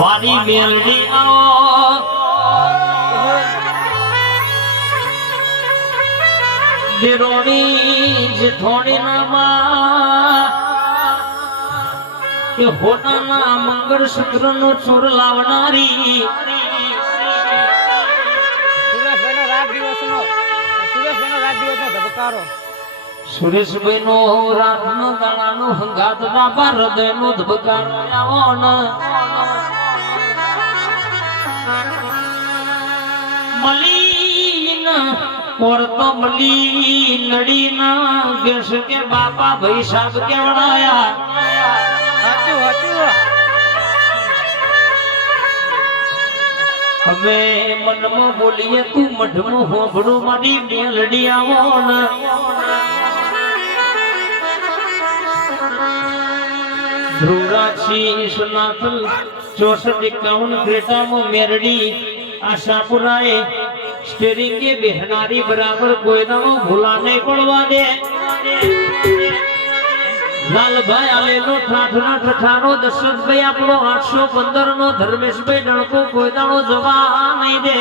મારી મેલડી આવો. દિરોણી જેઠોણી નામાં કે હોનાના મંગળસૂત્રનો ચોર લાવનારી. સુરેશભાઈનો રાત રાત દિવસનો ધબકારો. સુરેશભાઈ નો રાતનો દાડાનો હંગાત બાબા હૃદય નો ધબકાર આવો ને. મલીન ઓર તો મલી નડીના ગેસ કે બાપા ભાઈ સાહેબ કેવડાયા. હાચું હાચું હવે મનમાં બોલીએ તું મઢમાં હોભડો મારી મેલડી આવો ને. ધ્રુવરાક્ષી સનાથ ચોસઠ એકાવન ગ્રેટામાં મેરડી આશાપુરાએ સ્ટેરિંગે બેહનારી બરાબર કોયનામાં ભૂલા નહીં પડવા દે લાલભાઈ આલેલો ઠાઠના ઠઠાનો, દશરથભાઈ આપણો આઠસો પંદર નો ધર્મેશભાઈ ડણકો કોયદાનો જવા નહીં દે.